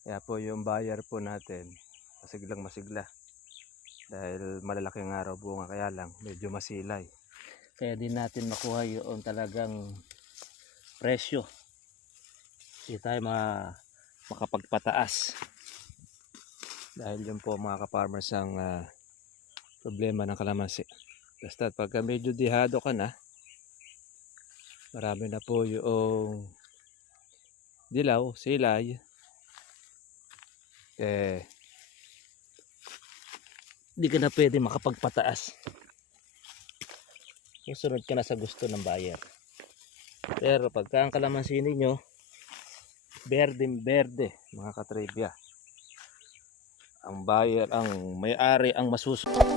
Kaya po yung buyer po natin masiglang masigla dahil malalaki ang araw bunga, kaya lang medyo masilay. Kaya din natin makuha yung talagang presyo. Hindi tayo makapagpataas. Dahil yun po mga ka-farmers ang problema ng kalamansi. Basta pagka medyo dihado ka na, marami na po yung dilaw, silay, hindi ka na pwede makapagpataas. Susunod ka na sa gusto ng buyer. Pero pagka ang kalamansi ninyo berdeng berde mga katribya, ang buyer, ang may-ari ang masusunod.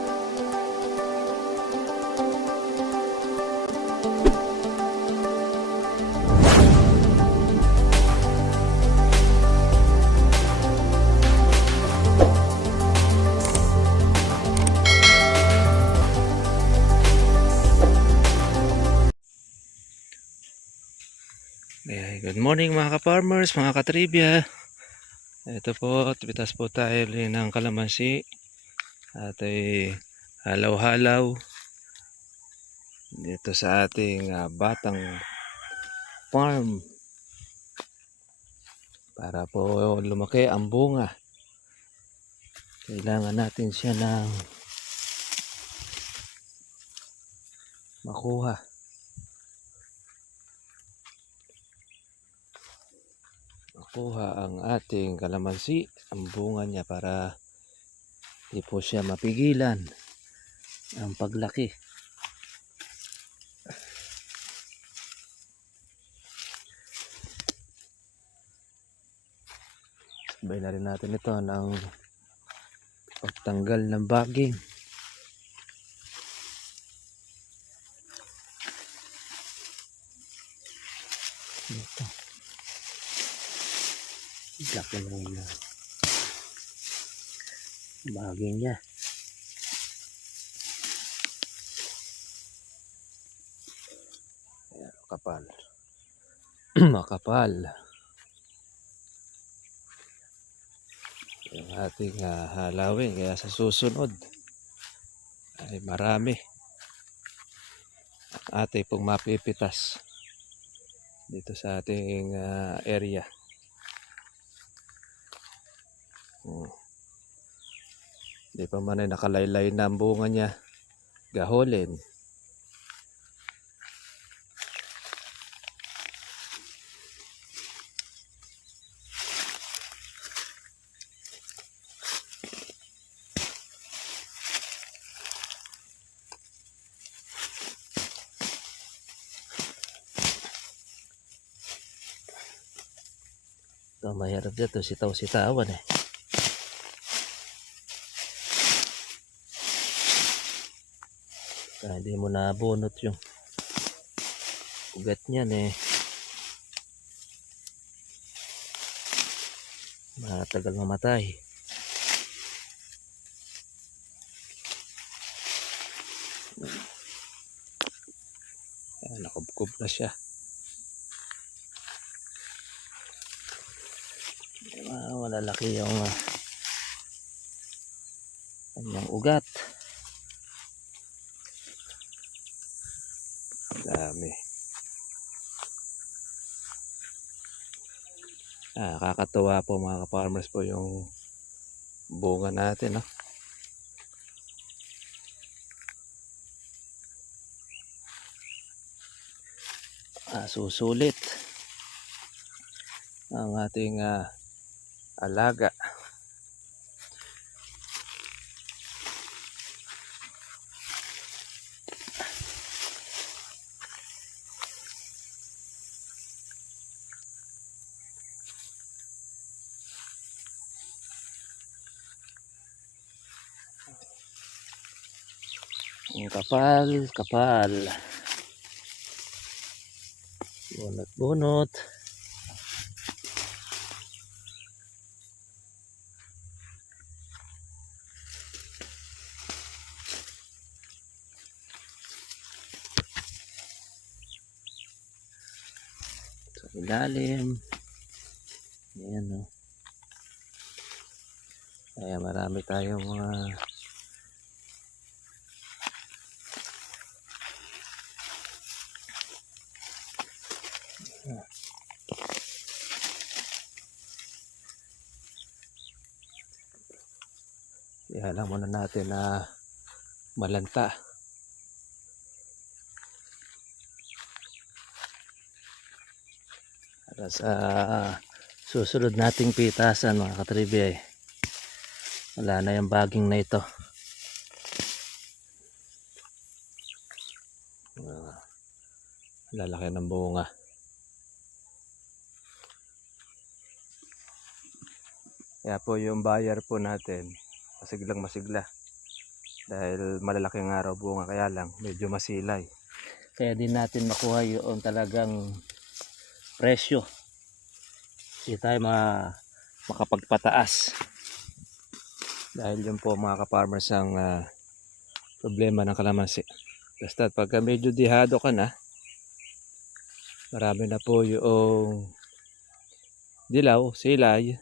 Good morning mga ka-farmers, mga katribya. Ito po, pitas po tayo ng kalamansi at ay halaw-halaw dito sa ating batang farm para po lumaki ang bunga. Kailangan natin siya ng makuha. Ang ating kalamansi, ang bunga niya, para hindi po siya mapigilan ang paglaki. Sabay na rin natin ito ng pagtanggal ng baging. Ito. Laki ng baging niya. Ayan, kapal. Makapal. Yung ating halawin, kaya sa susunod ay marami ang ating pong mapipitas dito sa ating area. Hindi pa man ay nakalaylay na ang bunga niya, gaholin. Ito, mahirap dito, sitaw-sitawan eh. Kaya hindi mo nabunot yung ugat niyan eh. Matagal mamatay. Nakubkob na siya. Malalaki yung kanyang ugat. Dami. Kakatuwa po mga ka-farmers po yung bunga natin, no? Susulit ang ating alaga. Ang kapal. Bunot. Sa ilalim. Ayan o. Kaya marami tayong mga ihalang muna natin na malanta para sa susunod nating pitasan mga katribya wala na yung baging na ito. Lalaki ng bunga. Kaya po yung buyer po natin masigla dahil malalaki ang araw bunga, kaya lang medyo masilay. Kaya din natin makuha yung talagang presyo. Hindi tayo makapagpataas. Dahil yun po mga ka-farmers ang problema ng kalamansi. Basta pagka medyo dihado ka na, marami na po yung dilaw, silay,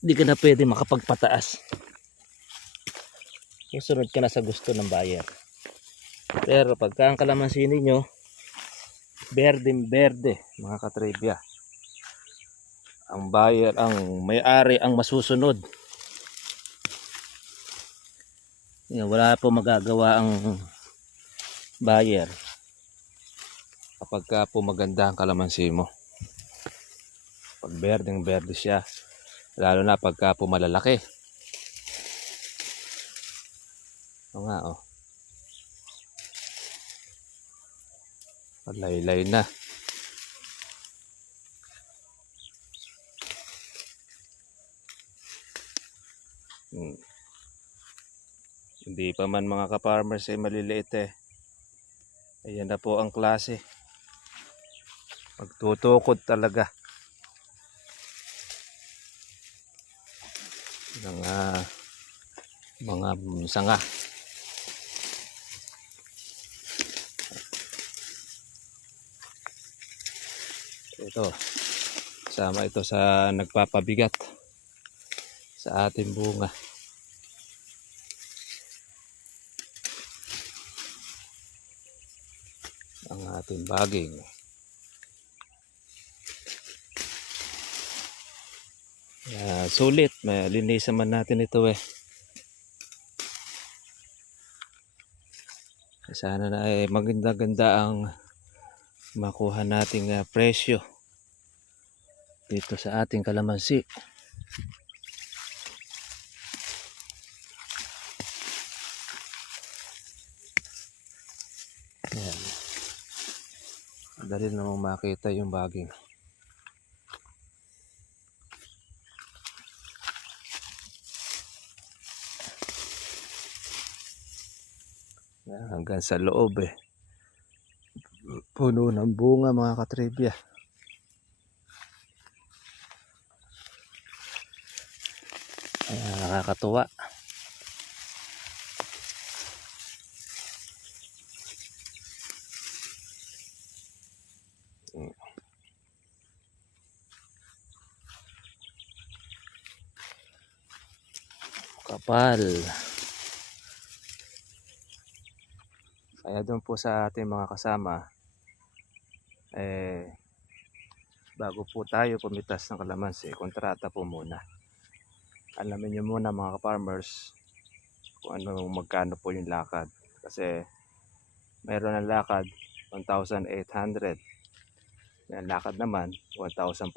hindi ka na pwede makapagpataas. Susunod ka na sa gusto ng buyer. Pero pagka ang kalamansi ninyo berde mga katribya, ang buyer, ang may-ari ang masusunod. Wala po magagawa ang buyer kapag ka po maganda ang kalamansi mo. Pag berde siya, lalo na pagka po malalaki. O nga palaylay na. Hindi pa man mga ka-farmers ay maliliit Ayan na po ang klase. Magtutukod talaga ng mga sanga. Ito, sama ito sa nagpapabigat sa ating bunga. Ang ating baging. Sulit, may linisan man natin ito Sana na maganda-ganda ang makuha nating presyo dito sa ating kalamansi. Ayan. Dali namang makita yung baging. Hanggang sa loob puno ng bunga mga katribya. Nakakatuwa. Kapal. Kaya doon po sa ating mga kasama bago po tayo pumitas ng kalamansi, kontrata po muna. Alamin nyo muna mga ka-farmers kung magkano po yung lakad. Kasi mayroon ng lakad 1,800. May lakad naman 1,500.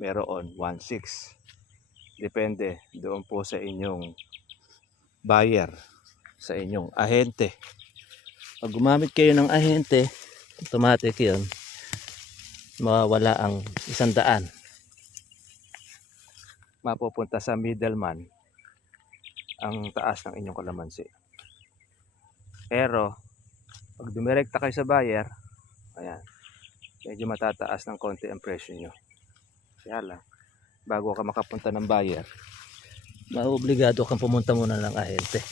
Mayroon 1,600. Depende doon po sa inyong buyer, sa inyong ahente. Pag gumamit kayo ng ahente, automatic yun, mawawala ang 100. Mapupunta sa middleman ang taas ng inyong kalamansi. Pero pag dumirekta kayo sa buyer, ayan, medyo matataas ng konti ang presyo nyo. Kaya lang, bago ka makapunta ng buyer, maobligado kang pumunta muna ng ahente.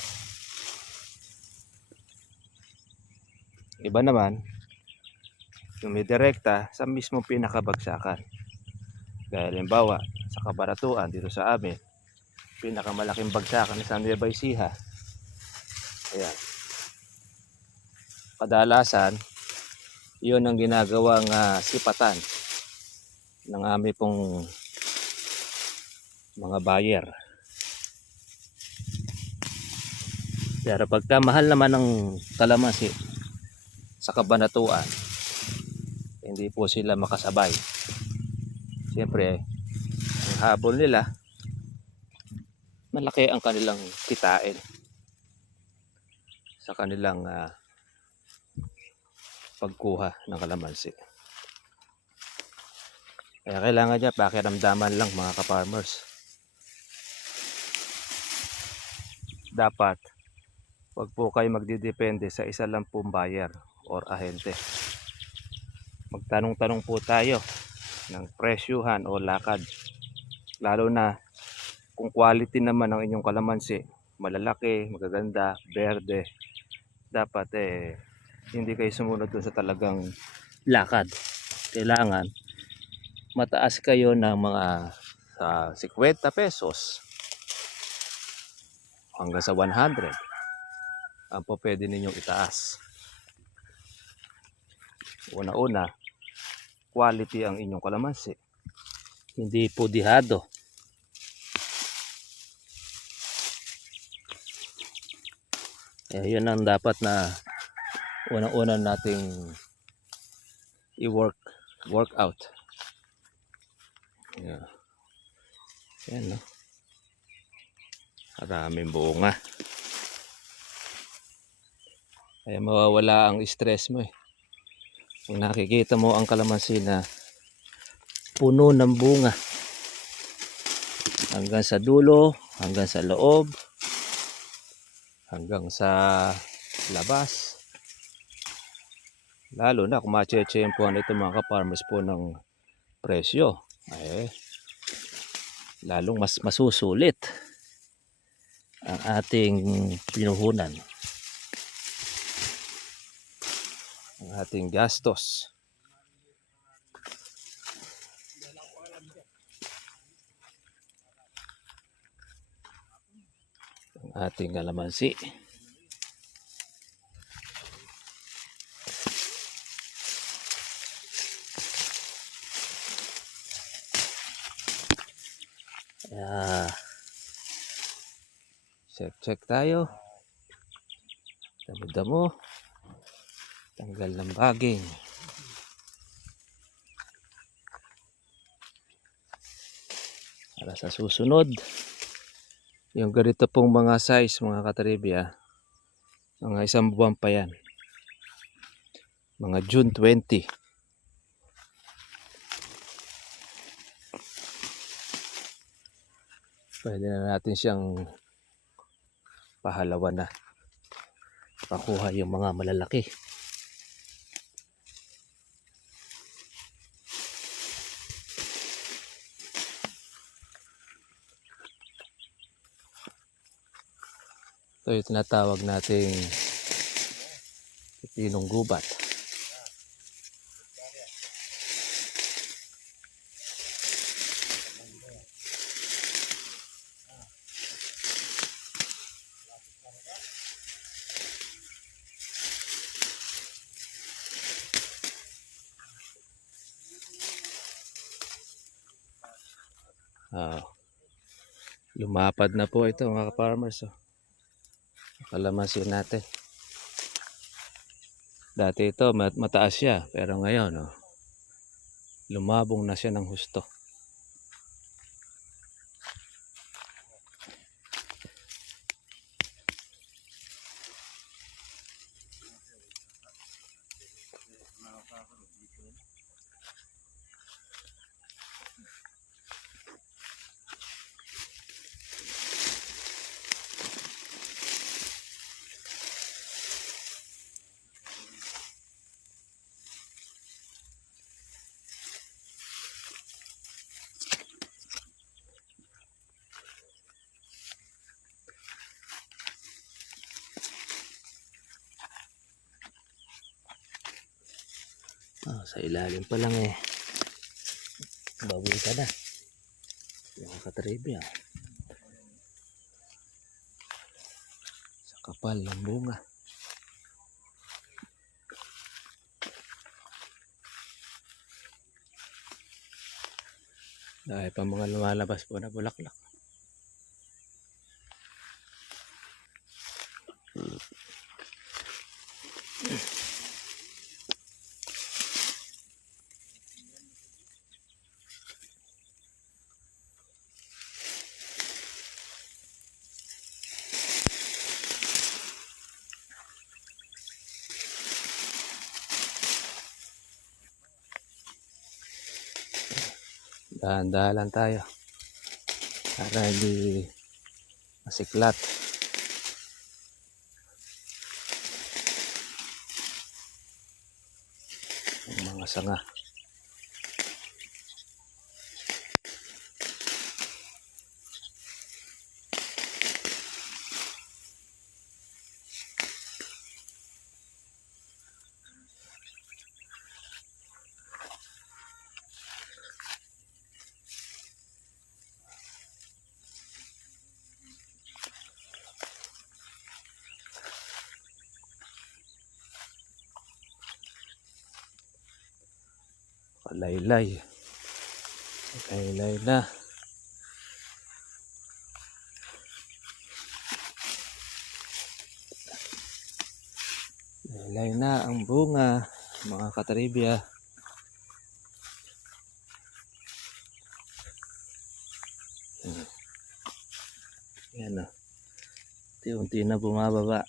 Iba naman, dumidirekta sa mismong pinakabagsakan. Gaya halimbawa, sa Kabaratuan dito sa amin, pinakamalaking bagsakan sa Nueva Ecija. Ayan. Kadalasan, yun ang ginagawang sipatan ng aming pong mga buyer. Pero pagka mahal naman ng kalamansi sa Kabanatuan, hindi po sila makasabay. Siyempre, ang habol nila, malaki ang kanilang kitain sa kanilang pagkuha ng kalamansi. Kaya kailangan niya pakiramdaman lang mga ka-farmers. Dapat wag po kayo magdidepende sa isa lang pong buyer or ahente. Magtanong-tanong po tayo ng presyuhan o lakad. Lalo na kung quality naman ang inyong kalamansi, malalaki, magaganda, berde, dapat hindi kayo sumunod doon sa talagang lakad. Kailangan mataas kayo ng mga 50 pesos hanggang sa 100 ang po pwede ninyong itaas. Una-una, quality ang inyong kalamansi, hindi pudihado. Yun ang dapat na unang-una nating work out. Yan, no? Maraming bunga. Kaya mawawala ang stress mo Kung nakikita mo ang kalamansi na puno ng bunga hanggang sa dulo, hanggang sa loob, hanggang sa labas. Lalo na kung ma-che-chempohan ito mga ka-farmers po ng presyo, lalong mas masusulit ang ating pinuhunan, ang ating gastos. Ang ating kalamansi. Check tayo. Damo-damo. Tanggal ng baging. Para sa susunod, yung ganito pong mga size mga katribya, mga isang buwan pa yan. Mga June 20. Pwede na natin siyang pahalawan na. Pakuha yung mga malalaki. Ito yung tinatawag nating pipinong gubat. Lumapad na po ito mga farmers. Kalamansi natin. Dati ito mataas siya, pero ngayon lumabong na siya ng husto. Sa ilalim pa lang eh. Bawi ka na. Nakakatribe ah. Sa kapal ng bunga. Dahil pa mga lumalabas po na bulaklak. Dahan-dahan lang tayo para hindi masiklat. Ang mga sanga. Laylay. Laylay na. Laylay na ang bunga, mga katribya. Yan o. Unti-unti na bumababa.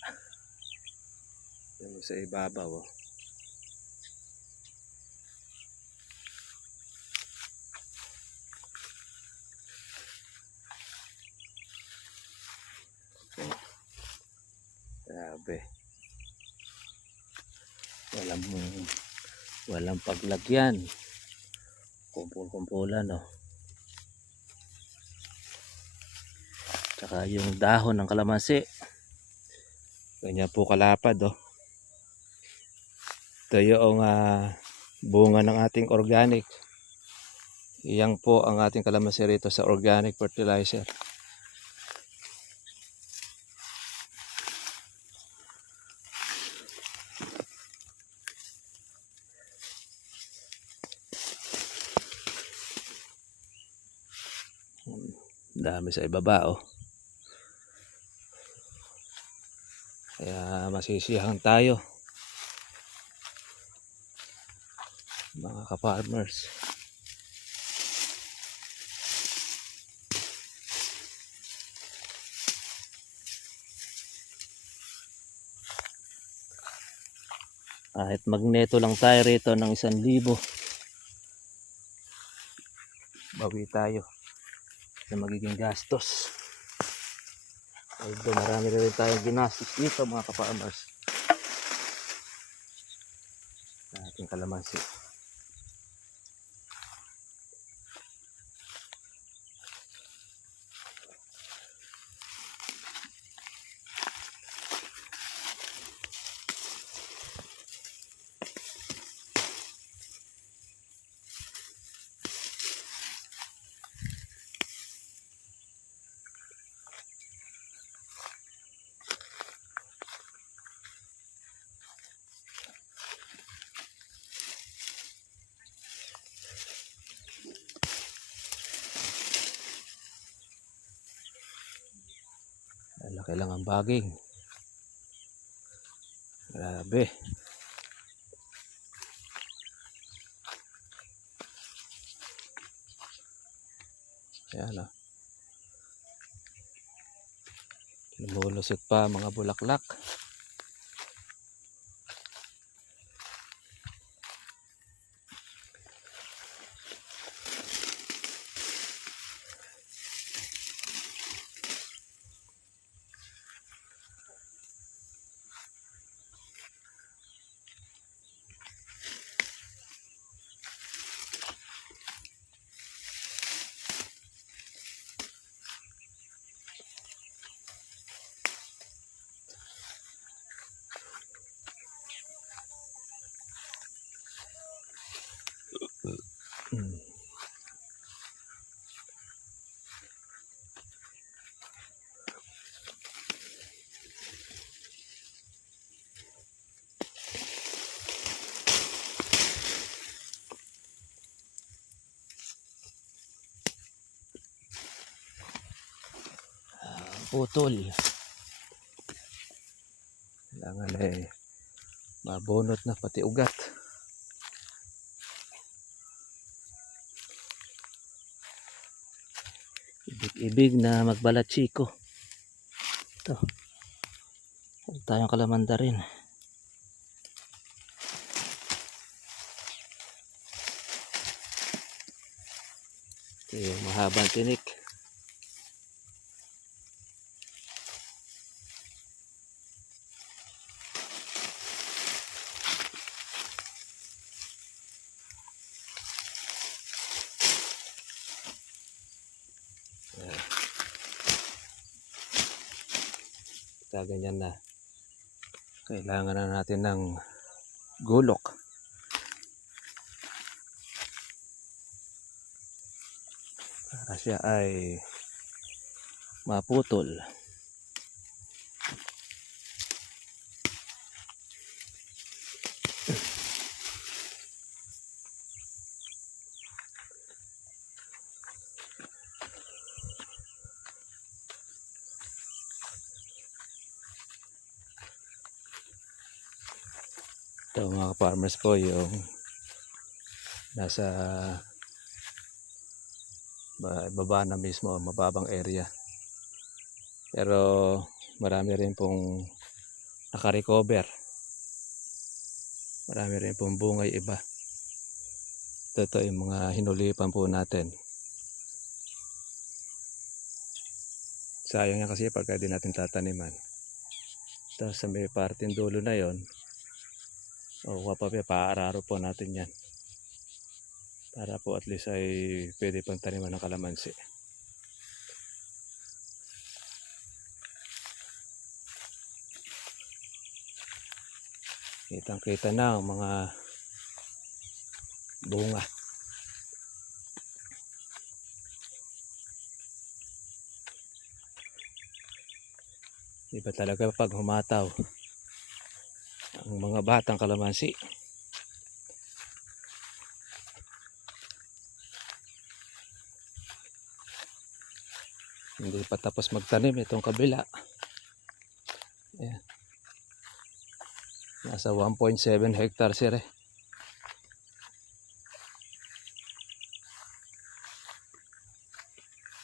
Yung sa ibabaw o. Grabe. Walang paglagyan. Kumpul-kumpulan oh. Tsaka yung dahon ng kalamansi. Ganyan po kalapad oh. Ito yung bunga ng ating organic. Iyang po ang ating kalamansi rito sa organic fertilizer. Dami sa ibaba oh. Kaya masisiyahan tayo mga ka-farmers. Kahit magneto lang tayo rito ng 1,000, bawi tayo na magiging gastos. Although marami rin tayong ginastos dito mga ka-farmers sa ating kalamansi. Laki lang ang baging. Grabe. Ayan o. Lumulusot pa mga bulaklak. Hmm. Putol. Kailangan mabunot na pati ugat. Ibig-ibig na magbalat chiko. Ito. Huwag tayong kalamanda rin. Ito yung mahabang tinik. Ganyan na. Kailangan na natin ng gulok. Para siya ay maputol. Ito mga farmers ko yung nasa baba na mismo, mababang area. Pero marami rin pong nakarecover. Marami rin pong bungay iba. Ito yung mga hinulipan po natin. Sayang yan kasi pagka di natin tataniman. Tapos sa may parteng dulo na yon, paararo po natin yan. Para po at least ay pwede pang taniman ng kalamansi. Kitang kita na ang mga bunga. Iba talaga pag humataw ang mga batang kalamansi. Hindi pa tapos magtanim itong kabila. Ayan. Nasa 1.7 hectares sir.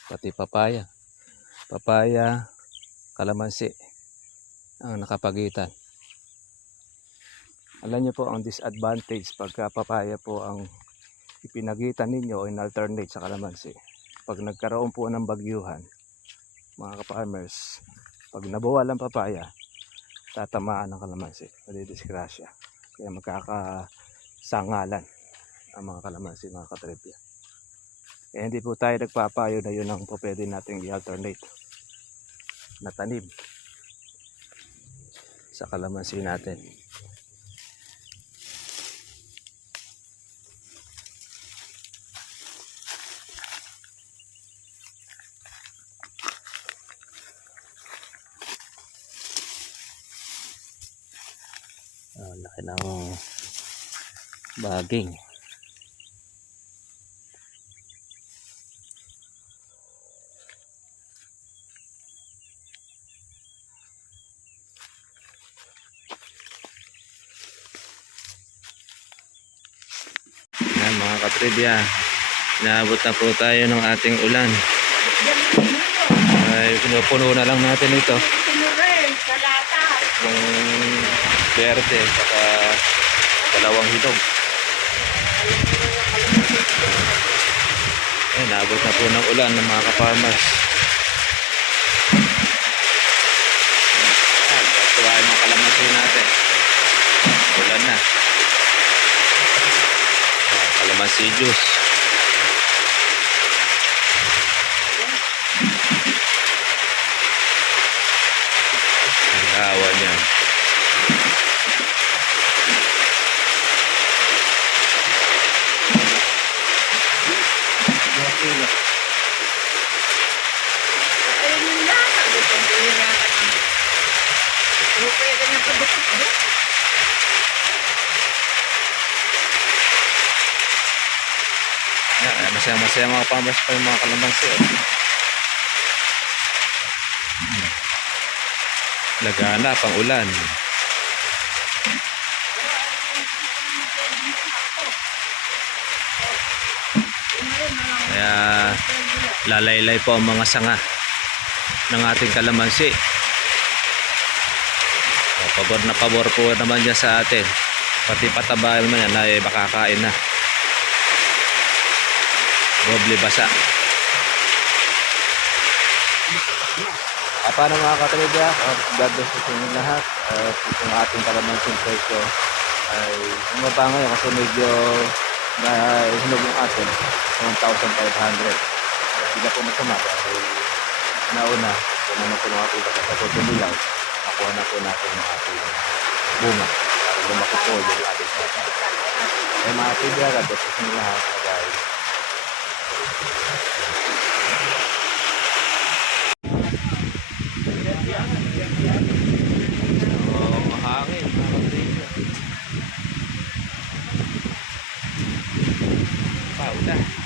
Pati papaya. Papaya, kalamansi ang nakapagitan. Alam niyo po ang disadvantage pagka papaya po ang ipinagitan ninyo o in-alternate sa kalamansi. Pag nagkaroon po ng bagyuhan, mga ka-farmers, pag nabuwal ang papaya, tatamaan ng kalamansi, madidisgrasya. Kaya magkakasangalan ang mga kalamansi, mga katribya. Kaya hindi po tayo nagpapayo na yun ang pwede nating i-alternate na tanim sa kalamansi natin. Laki ng baging. Yan mga katribya, inaabot na po tayo ng ating ulan. Ay pinupuno na lang natin ito yung berde saka dalawang hinog. Ayan, naabot na po ng ulan ng mga ka-farmers. Ayan, tuwain mga kalamansi natin. Ulan na. Ayan, kalamansi juice. Ang hawa niyan. Ayan, masaya mga farmers pa yung mga kalamansi. Lagana, pang ulan. Kaya lalaylay po ang mga sanga ng ating kalamansi. Pabor na pabor po naman dyan sa atin. Pati pataba naman yan ay makakain na. Doble basa. Paano mga katribya? God bless sa inyo lahat. Itong ating kalamansing presyo ay bumaba ngayon kasi medyo hinog yung atin 1,500. Hindi na po masama dahil nauna kung naman po mga tuba sa tutulilaw, nakuha na po natin yung ating bunga para lumaki po yung ating pata. Ay mga katribya, God bless sa inyo lahat. Guys. Mahangin, paulan.